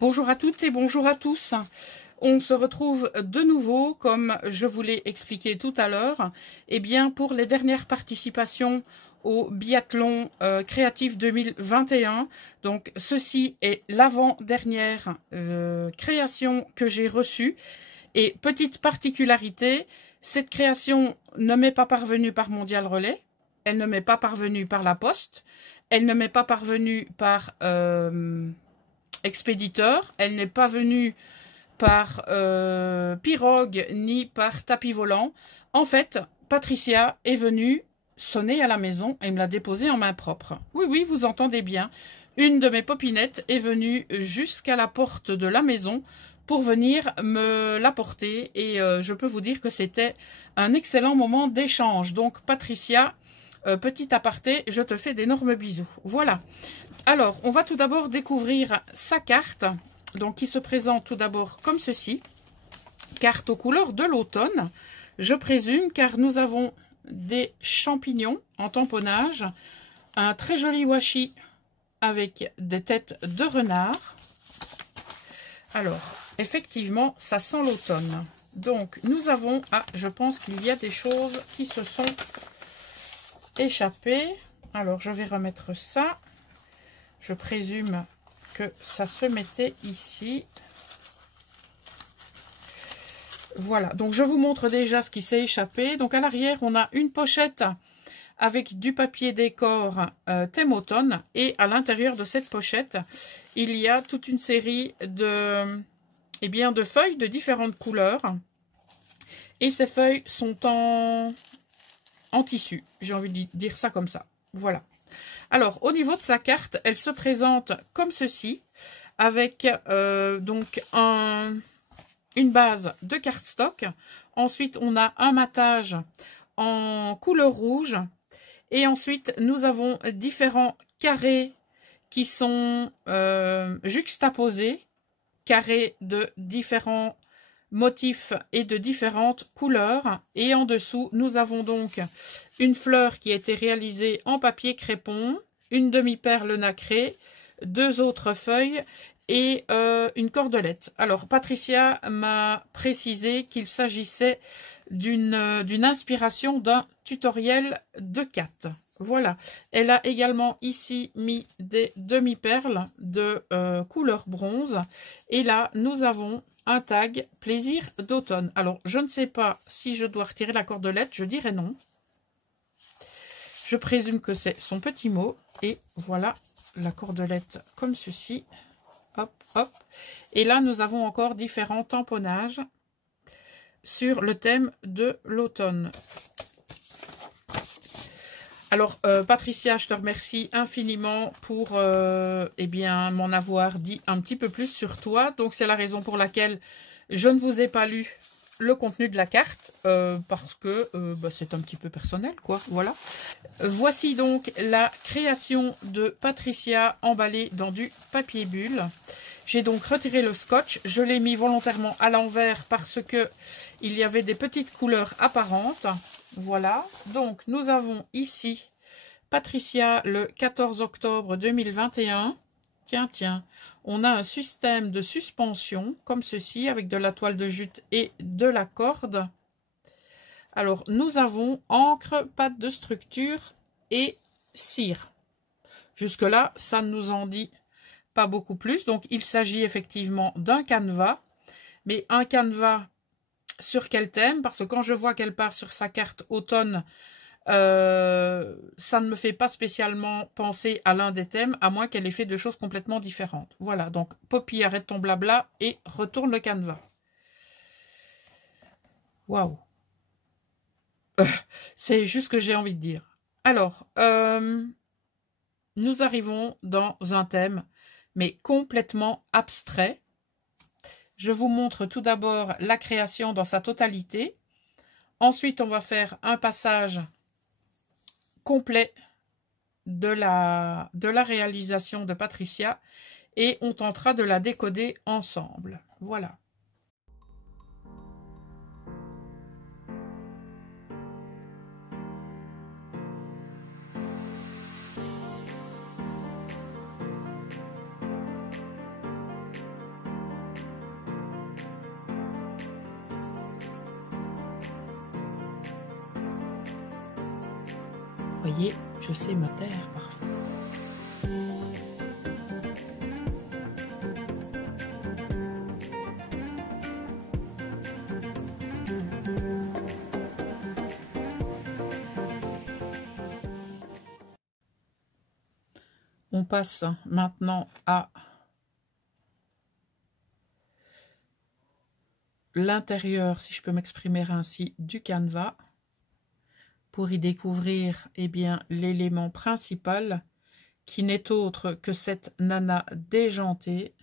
Bonjour à toutes et bonjour à tous. On se retrouve de nouveau, comme je vous l'ai expliqué tout à l'heure, pour les dernières participations au biathlon créatif 2021. Donc ceci est l'avant-dernière création que j'ai reçue. Et petite particularité, cette création ne m'est pas parvenue par Mondial Relais, elle ne m'est pas parvenue par la poste, elle ne m'est pas parvenue par expéditeur, elle n'est pas venue par pirogue ni par tapis volant. En fait, Patricia est venue sonner à la maison et me l'a déposée en main propre. Oui, oui, vous entendez bien. Une de mes popinettes est venue jusqu'à la porte de la maison pour venir me l'apporter et je peux vous dire que c'était un excellent moment d'échange. Donc Patricia, petit aparté, je te fais d'énormes bisous. Voilà. Alors, on va tout d'abord découvrir sa carte, donc qui se présente tout d'abord comme ceci. Carte aux couleurs de l'automne, je présume, car nous avons des champignons en tamponnage, un très joli washi avec des têtes de renard. Alors, effectivement, ça sent l'automne. Donc, nous avons... Ah, je pense qu'il y a des choses qui se sont échappées. Alors, je vais remettre ça. Je présume que ça se mettait ici. Voilà, donc je vous montre déjà ce qui s'est échappé. Donc à l'arrière, on a une pochette avec du papier décor thème automne. Et à l'intérieur de cette pochette, il y a toute une série de, de feuilles de différentes couleurs. Et ces feuilles sont en tissu. J'ai envie de dire ça comme ça. Voilà. Alors, au niveau de sa carte, elle se présente comme ceci, avec donc une base de cardstock. Ensuite, on a un matage en couleur rouge. Et ensuite, nous avons différents carrés qui sont juxtaposés, carrés de différents motifs et de différentes couleurs. Et en dessous, nous avons donc une fleur qui a été réalisée en papier crépon, une demi-perle nacrée, deux autres feuilles et une cordelette. Alors, Patricia m'a précisé qu'il s'agissait d'une inspiration d'un tutoriel de Kat. Voilà. Elle a également ici mis des demi-perles de couleur bronze. Et là, nous avons un tag plaisir d'automne. Alors, je ne sais pas si je dois retirer la cordelette. Je dirais non. Je présume que c'est son petit mot. Et voilà la cordelette comme ceci. Hop, hop. Et là, nous avons encore différents tamponnages sur le thème de l'automne. Alors, Patricia, je te remercie infiniment pour m'en avoir dit un petit peu plus sur toi. Donc, c'est la raison pour laquelle je ne vous ai pas lu le contenu de la carte, parce que c'est un petit peu personnel, quoi. Voilà. Voici donc la création de Patricia emballée dans du papier bulle. J'ai donc retiré le scotch. Je l'ai mis volontairement à l'envers parce que il y avait des petites couleurs apparentes. Voilà, donc nous avons ici Patricia le 14 octobre 2021. Tiens, on a un système de suspension comme ceci avec de la toile de jute et de la corde. Alors, nous avons encre, pâte de structure et cire. Jusque-là, ça ne nous en dit pas beaucoup plus. Donc, il s'agit effectivement d'un canevas, mais un canevas sur quel thème? Parce que quand je vois qu'elle part sur sa carte automne, ça ne me fait pas spécialement penser à l'un des thèmes, à moins qu'elle ait fait deux choses complètement différentes. Voilà, donc Poppy, arrête ton blabla et retourne le canevas. Waouh! C'est juste ce que j'ai envie de dire. Alors, nous arrivons dans un thème, mais complètement abstrait. Je vous montre tout d'abord la création dans sa totalité. Ensuite, on va faire un passage complet de la réalisation de Patricia et on tentera de la décoder ensemble. Voilà. Vous voyez, je sais me taire parfois. On passe maintenant à l'intérieur, si je peux m'exprimer ainsi, du canevas pour y découvrir eh bien l'élément principal qui n'est autre que cette nana déjantée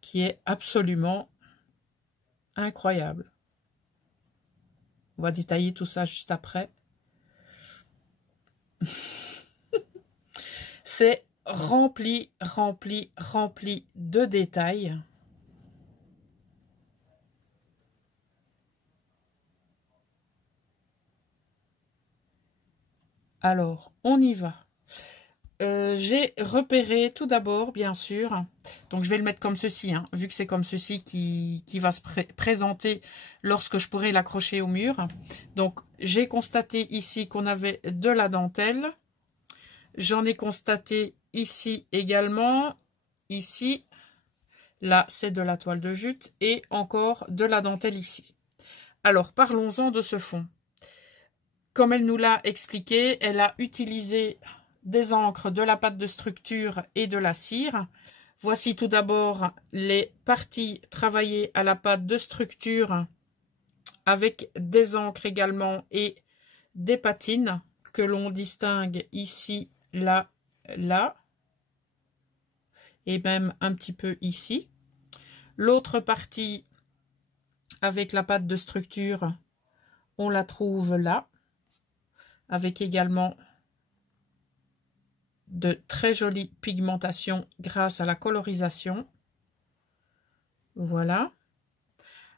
qui est absolument incroyable. On va détailler tout ça juste après. C'est rempli, rempli, rempli de détails. Alors, on y va. J'ai repéré tout d'abord, bien sûr, donc je vais le mettre comme ceci, hein, vu que c'est comme ceci qui va se présenter lorsque je pourrai l'accrocher au mur. Donc, j'ai constaté ici qu'on avait de la dentelle. J'en ai constaté ici également, ici, là c'est de la toile de jute et encore de la dentelle ici. Alors parlons-en de ce fond. Comme elle nous l'a expliqué, elle a utilisé des encres, de la pâte de structure et de la cire. Voici tout d'abord les parties travaillées à la pâte de structure avec des encres également et des patines que l'on distingue ici, là, là et même un petit peu ici. L'autre partie avec la pâte de structure, on la trouve là, avec également de très jolies pigmentations grâce à la colorisation. Voilà.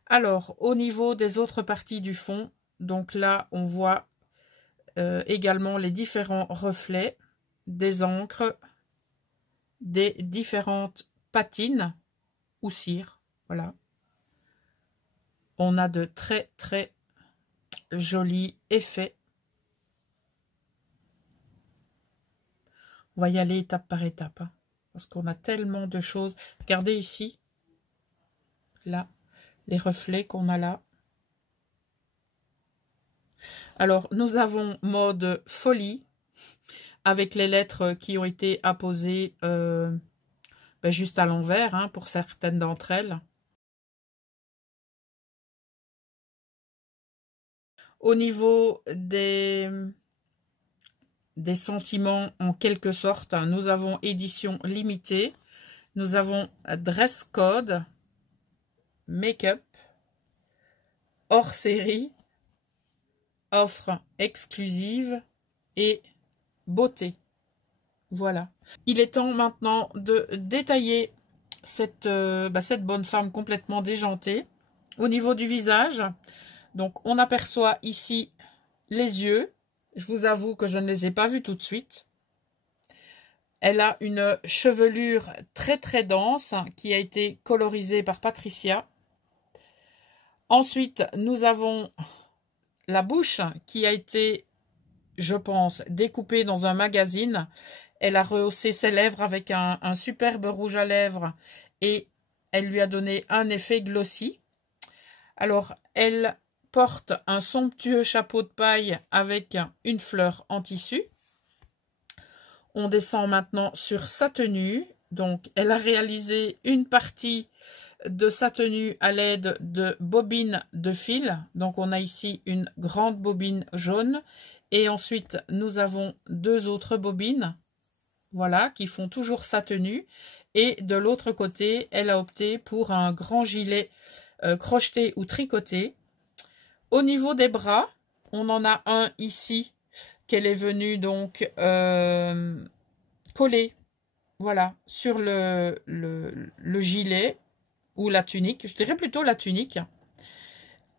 Alors, au niveau des autres parties du fond, donc là, on voit également les différents reflets des encres, des différentes patines ou cire. Voilà. On a de très, très jolis effets. On va y aller étape par étape, hein, parce qu'on a tellement de choses. Regardez ici, là, les reflets qu'on a là. Alors, nous avons mode folie, avec les lettres qui ont été apposées juste à l'envers, hein, pour certaines d'entre elles. Au niveau des sentiments, en quelque sorte, hein, nous avons édition limitée, nous avons dress code, make-up, hors série, offre exclusive et beauté. Voilà. Il est temps maintenant de détailler cette bonne femme complètement déjantée. Au niveau du visage, donc on aperçoit ici les yeux. Je vous avoue que je ne les ai pas vus tout de suite. Elle a une chevelure très très dense qui a été colorisée par Patricia. Ensuite, nous avons la bouche qui a été, je pense, découpée dans un magazine. Elle a rehaussé ses lèvres avec un superbe rouge à lèvres et elle lui a donné un effet glossy. Alors, elle porte un somptueux chapeau de paille avec une fleur en tissu. On descend maintenant sur sa tenue. Donc, elle a réalisé une partie de sa tenue à l'aide de bobines de fil. Donc, on a ici une grande bobine jaune. Et ensuite, nous avons deux autres bobines. Voilà, qui font toujours sa tenue. Et de l'autre côté, elle a opté pour un grand gilet crocheté ou tricoté. Au niveau des bras, on en a un ici qu'elle est venue donc coller, voilà, sur le gilet ou la tunique. Je dirais plutôt la tunique.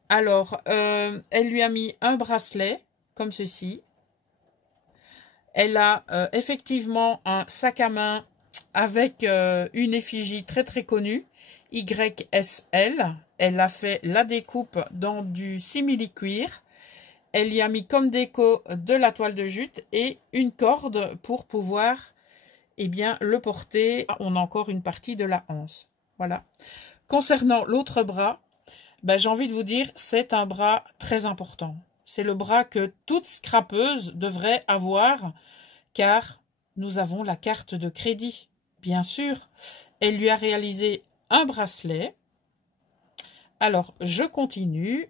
Alors, elle lui a mis un bracelet comme ceci. Elle a effectivement un sac à main avec une effigie très très connue, YSL. Elle a fait la découpe dans du simili-cuir Elle y a mis comme déco de la toile de jute et une corde pour pouvoir eh bien, le porter. On a encore une partie de la hanse. Voilà. Concernant l'autre bras, ben, j'ai envie de vous dire, c'est un bras très important. C'est le bras que toute scrapeuse devrait avoir, car nous avons la carte de crédit, bien sûr. Elle lui a réalisé un bracelet. Alors, je continue.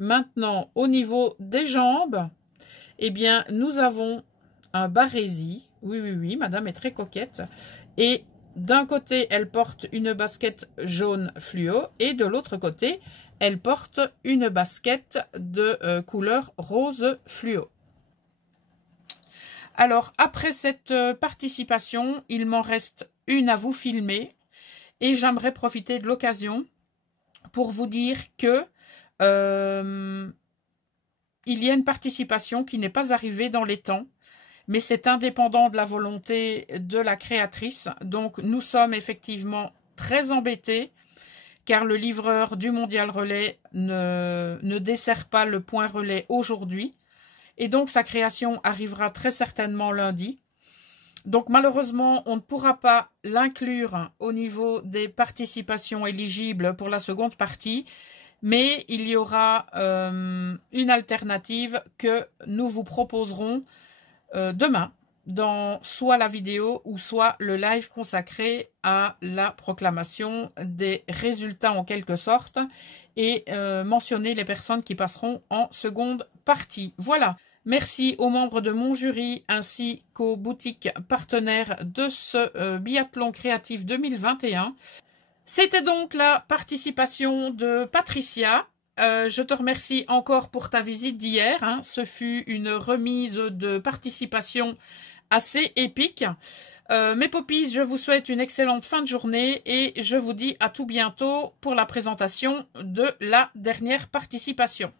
Maintenant, au niveau des jambes, eh bien, nous avons un barésie. Oui, oui, oui, madame est très coquette. Et d'un côté, elle porte une basket jaune fluo et de l'autre côté, elle porte une basket de couleur rose fluo. Alors, après cette participation, il m'en reste une à vous filmer et j'aimerais profiter de l'occasion pour vous dire que il y a une participation qui n'est pas arrivée dans les temps, mais c'est indépendant de la volonté de la créatrice. Donc, nous sommes effectivement très embêtés car le livreur du Mondial Relais ne dessert pas le point relais aujourd'hui. Et donc, sa création arrivera très certainement lundi. Donc, malheureusement, on ne pourra pas l'inclure au niveau des participations éligibles pour la seconde partie. Mais il y aura une alternative que nous vous proposerons demain dans soit la vidéo ou soit le live consacré à la proclamation des résultats en quelque sorte et mentionner les personnes qui passeront en seconde partie. Voilà. Merci aux membres de mon jury ainsi qu'aux boutiques partenaires de ce biathlon créatif 2021. C'était donc la participation de Patricia. Je te remercie encore pour ta visite d'hier. Hein. Ce fut une remise de participation assez épique. Mes poppies, je vous souhaite une excellente fin de journée et je vous dis à tout bientôt pour la présentation de la dernière participation.